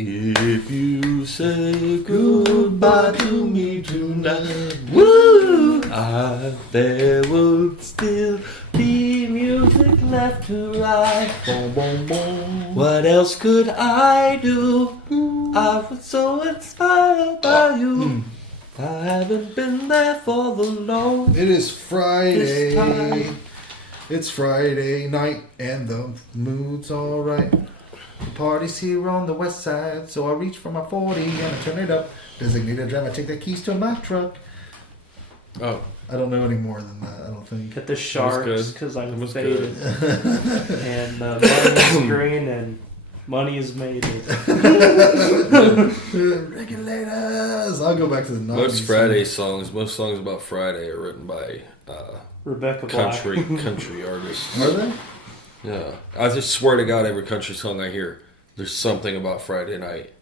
If you say goodbye to me tonight, woo, there would still be music left to write. Boom, boom, boom. What else could I do? I was so inspired by you. I haven't been there for the long. It is Friday. It's Friday night and the mood's alright. The party's here on the west side, so I reach for my 40 and I turn it up. Designated driver, take the keys to my truck. Oh. I don't know any more than that, I don't think. Get the sharks because I'm faded. Good. And money is green and money is made. Regulators! I'll go back to the 90s. Most songs about Friday are written by Rebecca Black. country artists. Are they? Yeah. I just swear to God, every country song I hear, there's something about Friday night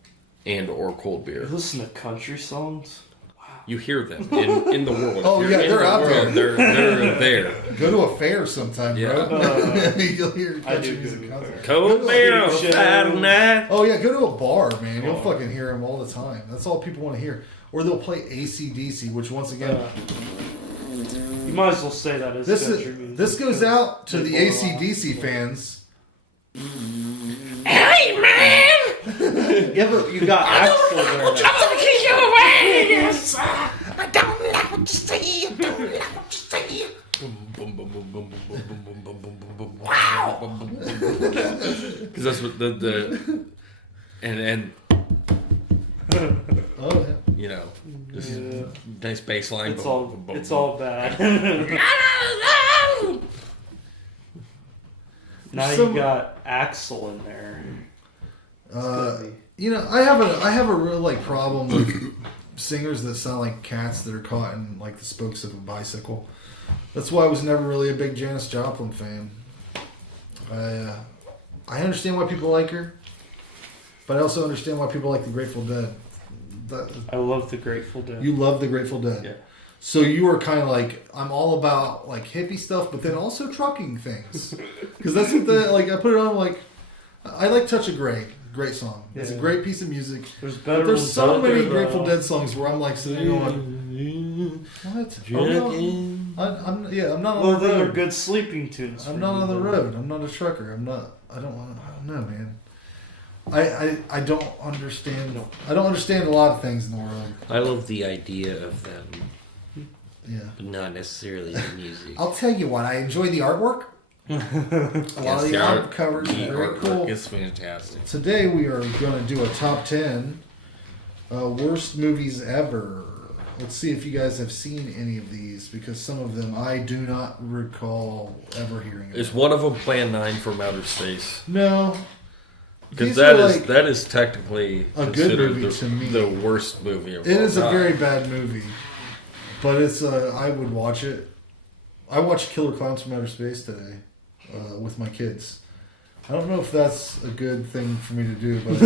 and or cold beer. You listen to country songs? You hear them in the world. Oh, You're yeah, in they're the out world. there. They're there. Go to a fair sometime, Yeah. bro. You'll hear I country do music go to a concert. fair. Cold beer on Show. Friday night. Oh, yeah, go to a bar, man. You'll fucking hear them all the time. That's all people want to hear. Or they'll play AC/DC, which once again... You might as well say that as country music. This goes out to the AC/DC fans. Hey man! Yeah, but you got Axel there. I'm gonna kick your ass! I don't know what to say. I don't know what to say. Wow. Because that's what the and Oh, yeah. you know, this is nice bass line. It's all bad. Now you got Axel in there. You know, I have a real like problem with singers that sound like cats that are caught in like the spokes of a bicycle. That's why I was never really a big Janis Joplin fan. I understand why people like her, but I also understand why people like the Grateful Dead. I love the Grateful Dead. You love the Grateful Dead. Yeah. So you are kind of like, I'm all about like hippie stuff, but then also trucking things. Because that's what I put it on like, I like Touch of Grey. Great song. It's a Yeah. great piece of music. There's There's so many Brother, Grateful Dead songs where I'm like sitting going, what? Oh, no. I'm not on Well, the they are road. good sleeping tunes. I'm not on the road. I'm not a trucker. I don't know, man. I don't understand. I don't understand a lot of things in the world. I love the idea of them, Yeah. but not necessarily the music. I'll tell you what, I enjoy the artwork. A lot of the art covers are The very artwork cool. is fantastic. Today we are going to do a top 10 worst movies ever. Let's see if you guys have seen any of these, because some of them I do not recall ever hearing about. Is one of them Plan 9 from Outer Space? No. Because These are that is technically a good considered movie to me. the worst movie of It all is a time. very bad movie, but it's I would watch it. I watched Killer Clowns from Outer Space today with my kids. I don't know if that's a good thing for me to do, but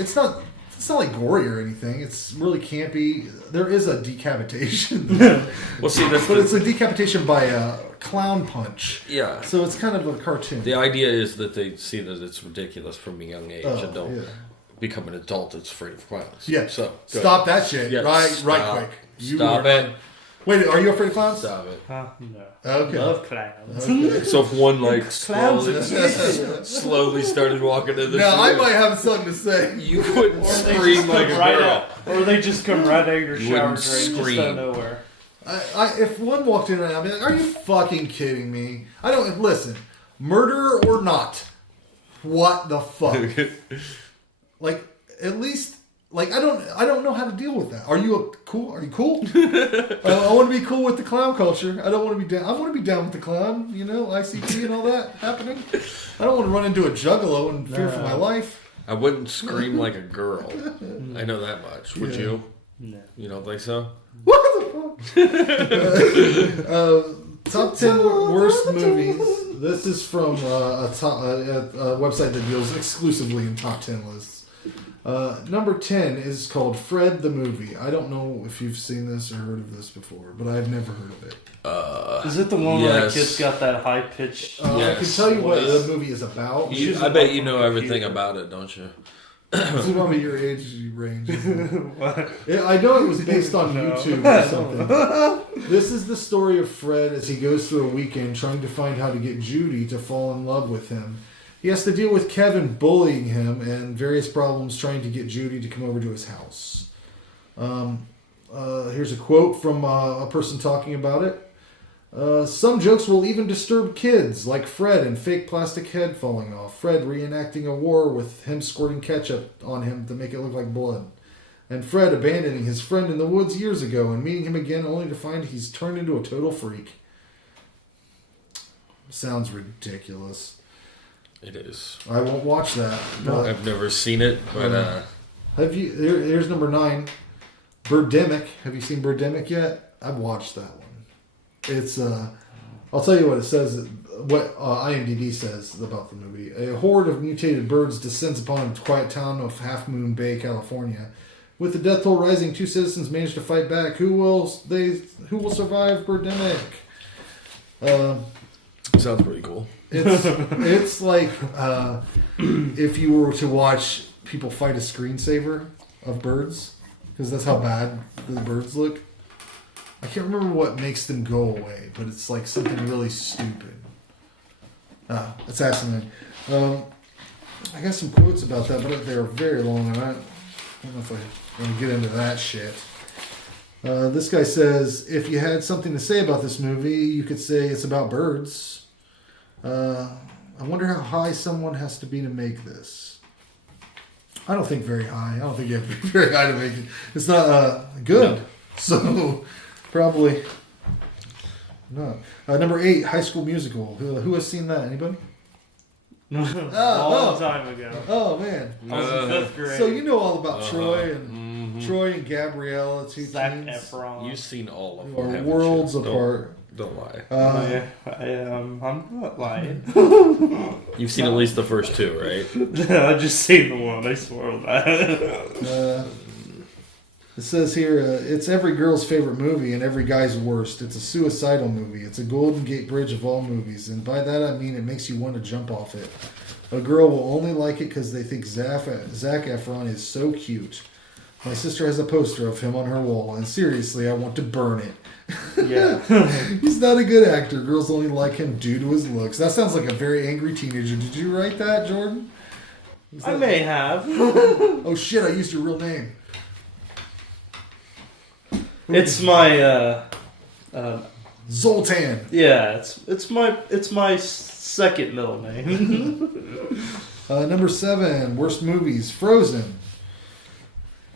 it's not like gory or anything. It's really campy. There is a decapitation, Well, see, that's but it's a decapitation by a clown punch. yeah. So it's kind of a cartoon. The idea is that they see that it's ridiculous from a young age and don't yeah. become an adult that's afraid of clowns. Yeah. So go Stop that shit. Yeah, right stop. quick. You Stop are it. not- Wait, are you afraid of clowns? Stop it. Huh? No. Okay. Love clowns. Okay. So if one like Clowns. slowly started walking to the Now I street, might have something to say. you wouldn't Or they scream just like a come right girl. out, or they just come right out of your You shower drain wouldn't just out scream. of nowhere. If one walked in, I'd be like, "Are you fucking kidding me?" I don't listen. Murderer or not, what the fuck? Like, at least, like, I don't know how to deal with that. Are you cool? Are you cool? I want to be cool with the clown culture. I don't want to be down. I want to be down with the clown. You know, ICP and all that happening. I don't want to run into a juggalo and fear for my life. I wouldn't scream like a girl. I know that much. Would Yeah. you? No. You don't think so? What the fuck? Top 10 worst movies. This is from a website that deals exclusively in top 10 lists. Number 10 is called Fred the Movie. I don't know if you've seen this or heard of this before, but I've never heard of it. Is it the one where the yes. kid's got that high pitched? I can Yes. tell you what the movie is about. I bet you know everything about it, don't you? This is probably your age range. What? I know it was based on YouTube or something. This is the story of Fred as he goes through a weekend trying to find how to get Judy to fall in love with him. He has to deal with Kevin bullying him and various problems trying to get Judy to come over to his house. Here's a quote from a person talking about it. Some jokes will even disturb kids, like Fred and fake plastic head falling off. Fred reenacting a war with him squirting ketchup on him to make it look like blood. And Fred abandoning his friend in the woods years ago and meeting him again only to find he's turned into a total freak. Sounds ridiculous. It is. I won't watch that. But I've never seen it, but have you? Here's number 9. Birdemic. Have you seen Birdemic yet? I've watched that one. It's I'll tell you what it says. What IMDb says about the movie: a horde of mutated birds descends upon a quiet town of Half Moon Bay, California. With the death toll rising, 2 citizens manage to fight back. Who will survive Birdemic? sounds pretty cool. It's like if you were to watch people fight a screensaver of birds, because that's how bad the birds look. I can't remember what makes them go away, but it's like something really stupid. It's fascinating. I got some quotes about that, but they're very long, and I don't know if I want to get into that shit. This guy says, if you had something to say about this movie, you could say it's about birds. I wonder how high someone has to be to make this. I don't think very high. I don't think you have to be very high to make it. It's not good. No. So, probably not. Number 8, High School Musical. Who has seen that? Anybody? Long time ago. Oh, man. I was in 5th grade. So you know all about Troy and Troy and Gabriella, 2 Zac teens. Efron. You've seen all of Who them. are haven't worlds you? apart. Don't lie. I'm not lying. You've seen at least the first 2, right? I just seen the one. I swear on that. It says here, it's every girl's favorite movie and every guy's worst. It's a suicidal movie. It's a Golden Gate Bridge of all movies. And by that I mean it makes you want to jump off it. A girl will only like it because they think Zac Efron is so cute. My sister has a poster of him on her wall, and seriously, I want to burn it. Yeah. He's not a good actor. Girls only like him due to his looks. That sounds like a very angry teenager. Did you write that, Jordan? I may have. Oh shit, I used your real name. It's my Zoltan. yeah, it's my second middle name. Number 7, worst movies. Frozen.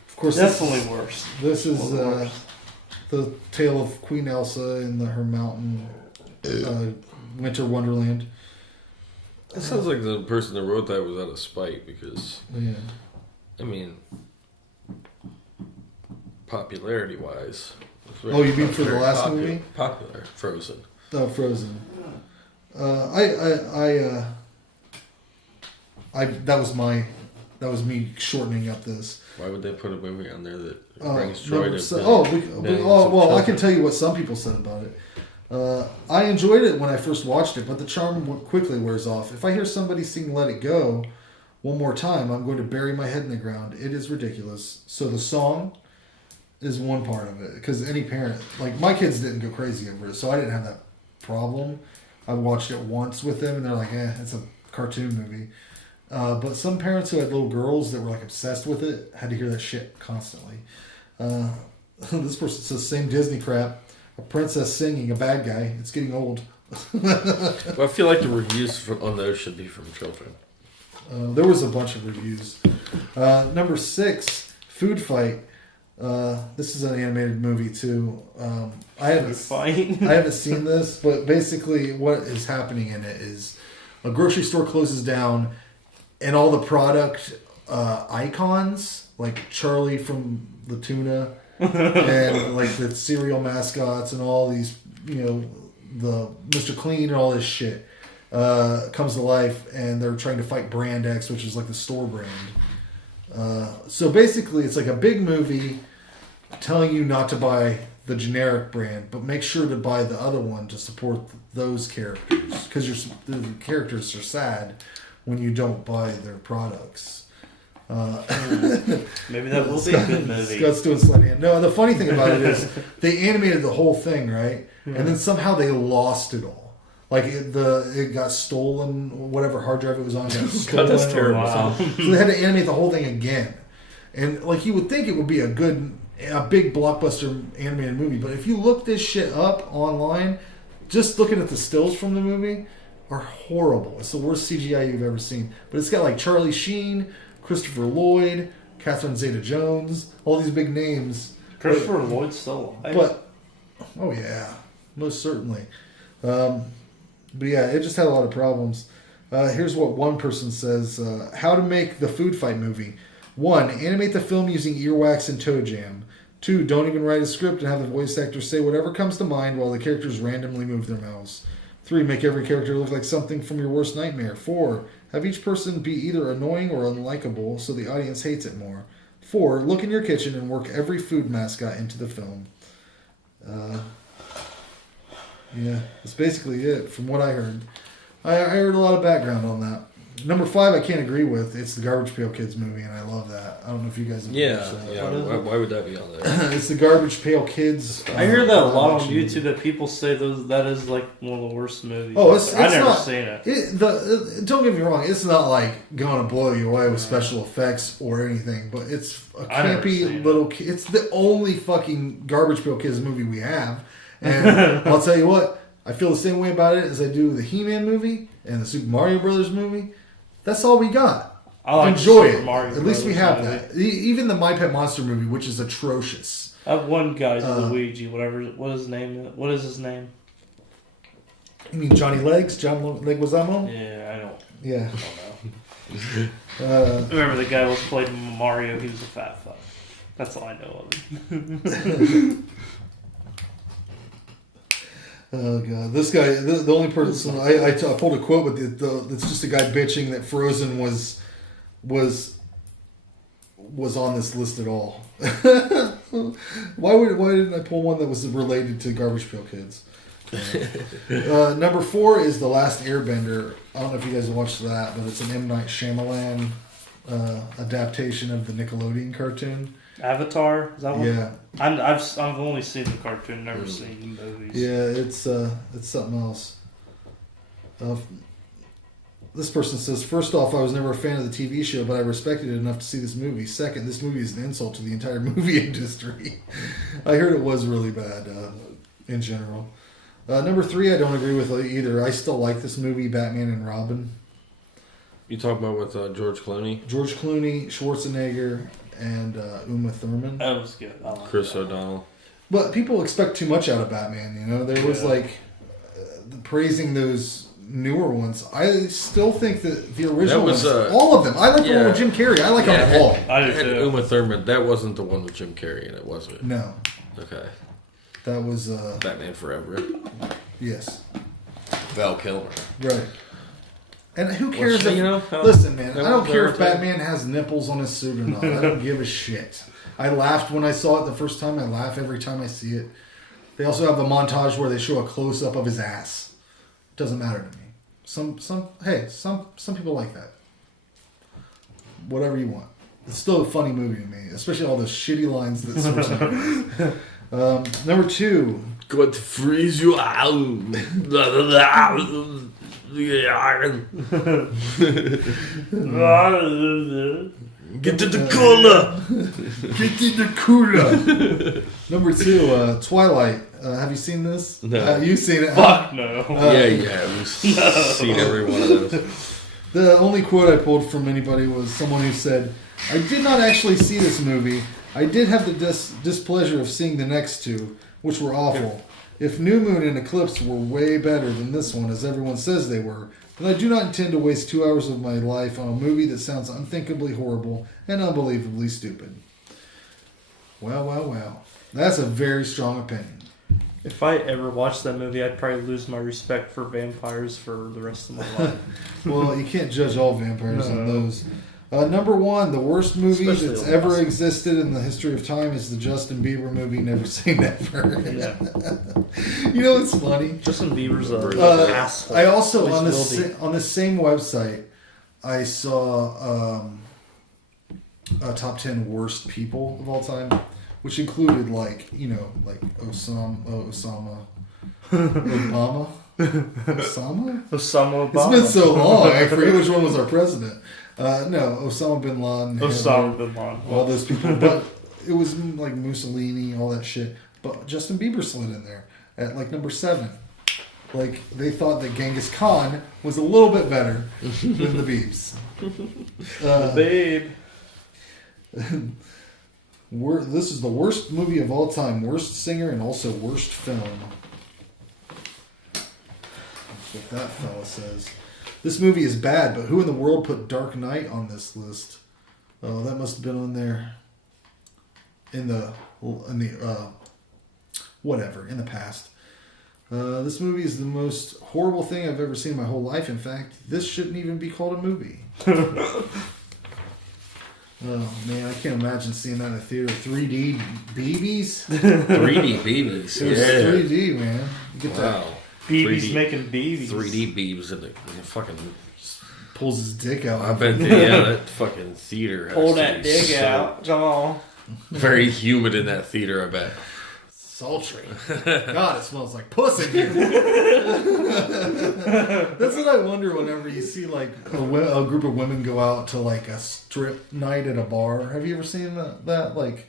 Of course, Definitely worse. This is Worse. the tale of Queen Elsa in her mountain winter wonderland. It sounds like the person that wrote that was out of spite because, Yeah. I mean, popularity wise. Oh, you mean for the last movie? Popular. Frozen. Oh, Frozen. That was me shortening up this. Why would they put a movie on there that brings joy Number to se- millions of well, I children? can tell you what some people said about it. I enjoyed it when I first watched it, but the charm quickly wears off. If I hear somebody sing Let It Go one more time, I'm going to bury my head in the ground. It is ridiculous. So the song is one part of it, because any parent, like my kids didn't go crazy over it, so I didn't have that problem. I watched it once with them, and they're like, it's a cartoon movie. But some parents who had little girls that were like obsessed with it had to hear that shit constantly. This person says, same Disney crap. A princess singing, a bad guy. It's getting old. Well, I feel like the reviews on those should be from children. There was a bunch of reviews. Number 6, Food Fight. This is an animated movie too. I haven't seen this, but basically what is happening in it is a grocery store closes down, and all the product icons, like Charlie from the tuna, and like the cereal mascots, and all these, the Mr. Clean and all this shit, comes to life, and they're trying to fight Brand X, which is like the store brand. So basically, it's like a big movie telling you not to buy the generic brand, but make sure to buy the other one to support those characters, because the characters are sad when you don't buy their products. Maybe that will be a good movie. Scott's doing sleight hand. No, the funny thing about it is they animated the whole thing, right? And then somehow they lost it all. Like it got stolen, whatever hard drive it was on got stolen. that's terrible. Wow. So they had to animate the whole thing again. And like you would think it would be a big blockbuster animated movie, but if you look this shit up online, just looking at the stills from the movie are horrible. It's the worst CGI you've ever seen. But it's got like Charlie Sheen, Christopher Lloyd, Catherine Zeta-Jones, all these big names. Christopher Lloyd's still alive. But oh yeah, most certainly. But yeah, it just had a lot of problems. Here's what one person says: how to make the food fight movie. 1. Animate the film using earwax and toe jam. 2. Don't even write a script and have the voice actor say whatever comes to mind while the characters randomly move their mouths. 3. Make every character look like something from your worst nightmare. 4. Have each person be either annoying or unlikable so the audience hates it more. 4. Look in your kitchen and work every food mascot into the film. Yeah, that's basically it from what I heard. I heard a lot of background on that. Number 5, I can't agree with. It's the Garbage Pail Kids movie, and I love that. I don't know if you guys have watched that. Yeah. Why would that be on there? It's the Garbage Pail Kids. I hear that a lot on action YouTube that people say that is like one of the worst movies. Oh, it's I've never not, seen it. Don't get me wrong. It's not like going to blow you away with special effects or anything, but it's a I've never seen campy it. little. It's the only fucking Garbage Pail Kids movie we have, and I'll tell you what. I feel the same way about it as I do the He-Man movie and the Super Mario Brothers movie. That's all we got. I like Enjoy Super it. Mario At least we have Brothers that. Even the My Pet Monster movie, which is atrocious. That one guy's Luigi, whatever. What is his name? What is his name? You mean Johnny Legs? John Leguizamo? Yeah, I don't. Yeah. know. Remember the guy who played Mario? He was a fat fuck. That's all I know of him. Oh god, this guy, the only person I pulled a quote with it's just a guy bitching that Frozen was on this list at all. Why didn't I pull one that was related to Garbage Pail Kids? Number 4 is The Last Airbender. I don't know if you guys have watched that, but it's an M. Night Shyamalan adaptation of the Nickelodeon cartoon. Avatar? Is that one? Yeah. I've only seen the cartoon, never seen the movies. Yeah, it's something else. This person says, first off, I was never a fan of the TV show, but I respected it enough to see this movie. Second, this movie is an insult to the entire movie industry. I heard it was really bad in general. Number 3, I don't agree with either. I still like this movie, Batman and Robin. You talking about with George Clooney? George Clooney, Schwarzenegger, and Uma Thurman. That was good. I like Chris that. O'Donnell. But people expect too much out of Batman, you know? There was praising those newer ones. I still think that the original was, ones, all of them. I like the one with Jim Carrey. I like them all. I do And too. Uma Thurman. That wasn't the one with Jim Carrey in it, was it? No, Okay. that was Batman Forever. yes, Val Kilmer. right. And who cares? she, If, you know, listen, man, that I don't was care if everything. Batman has nipples on his suit or not. I don't give a shit. I laughed when I saw it the first time. I laugh every time I see it. They also have the montage where they show a close up of his ass. It doesn't matter to me. Some people like that. Whatever you want. It's still a funny movie to me, especially all those shitty lines that Schwarzenegger. Number 2. Going to freeze you out. Get to the cooler. Get in the cooler. Number 2, Twilight. Have you seen this? No. You've seen it. Fuck no. Yeah. We've seen every one of those. The only quote I pulled from anybody was someone who said, I did not actually see this movie. I did have the displeasure of seeing the next 2, which were awful. If New Moon and Eclipse were way better than this one, as everyone says they were, then I do not intend to waste 2 hours of my life on a movie that sounds unthinkably horrible and unbelievably stupid. Well. That's a very strong opinion. If I ever watched that movie, I'd probably lose my respect for vampires for the rest of my life. Well, you can't judge all vampires on those. Number 1, the worst movie Especially that's the ever last. existed in the history of time is the Justin Bieber movie, Never Say Never. Yeah. You know what's funny? Justin Bieber's a asshole. I also, Always on will be. on the same website, I saw top 10 worst people of all time, which included like Osama Obama. Osama? Osama It's Obama. been so long. I forget which one was our president. No, Osama bin Laden. Osama Hitler, bin Laden. all those people. But it was like Mussolini, all that shit. But Justin Bieber slid in there at like number 7. Like they thought that Genghis Khan was a little bit better than the Biebs. Babe. This is the worst movie of all time. Worst singer and also worst film. That's what that fella says. This movie is bad, but who in the world put Dark Knight on this list? Oh, that must have been on there in the past. This movie is the most horrible thing I've ever seen in my whole life. In fact, this shouldn't even be called a movie. Oh man, I can't imagine seeing that in a theater. 3D BBs? 3D BBs. It was 3D, man. You get that. Wow. BB's 3D making BBs. 3D beeps in the fucking. Pulls his dick out. I bet that fucking theater. has Pull to that be dig so out. Come on. Very humid in that theater. I bet. Sultry. God, it smells like puss in here. That's what I wonder whenever you see like a group of women go out to like a strip night at a bar. Have you ever seen that? Like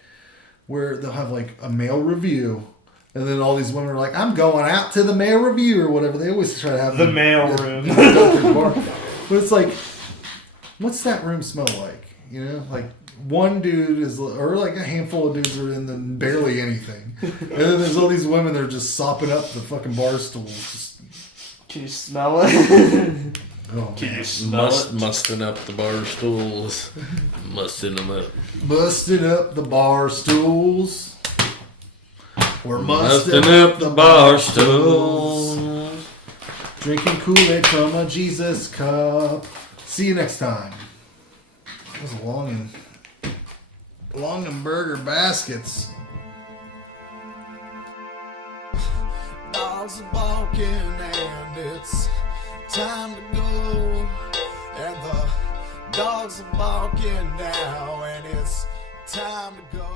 where they'll have like a male review, and then all these women are like, "I'm going out to the male review" or whatever. They always try to have The mail room. bar. But it's like, what's that room smell like? You know, like one dude is, or like a handful of dudes are in the barely anything, and then there's all these women that are just sopping up the fucking bar stools. Just, Can you smell it? oh Can man. you smell it? Musting up the bar stools. Musting them up. Busting up the bar stools. We're musting Musting up up the the bar bar stools. stools. Drinking Kool-Aid from a Jesus cup. See you next time. That was long and burger baskets. Dogs are barking and it's time to go. And the dogs are barking now and it's time to go.